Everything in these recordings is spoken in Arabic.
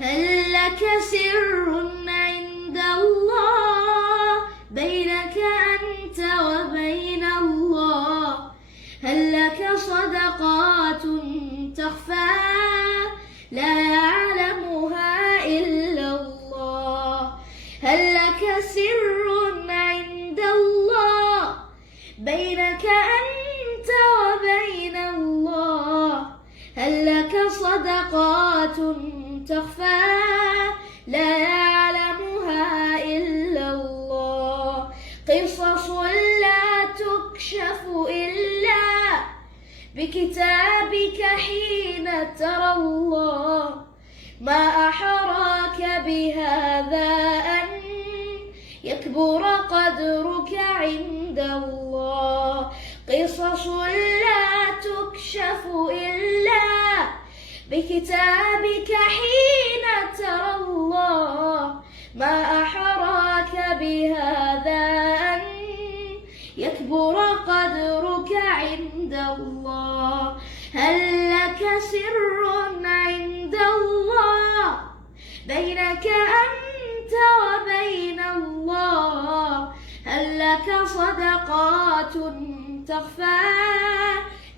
هل لك سر عند الله بينك أنت وبين الله؟ هل لك صدقات تخفى لا يعلمها إلا الله؟ هل لك سر عند الله بينك أنت وبين الله؟ هل لك صدقات تخفى لا يعلمها إلا الله؟ قصص لا تكشف إلا بكتابك حين ترى الله. ما أحراك بهذا أن يكبر قدرك عند الله. قصص لا تكشف إلا بكتابك حين ترى الله. ما أحراك بهذا أن يكبر قدرك عند الله. هل لك سر عند الله بينك أنت وبين الله؟ هل لك صدقات تخفى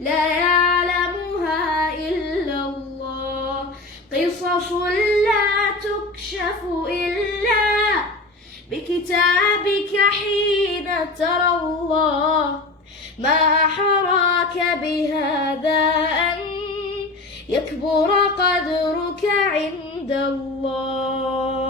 لا يعلمها إلا الله؟ قصص لا تكشف إلا بكتابك حين ترى الله. ما أحراك بهذا أن يكبر قدرك عند الله.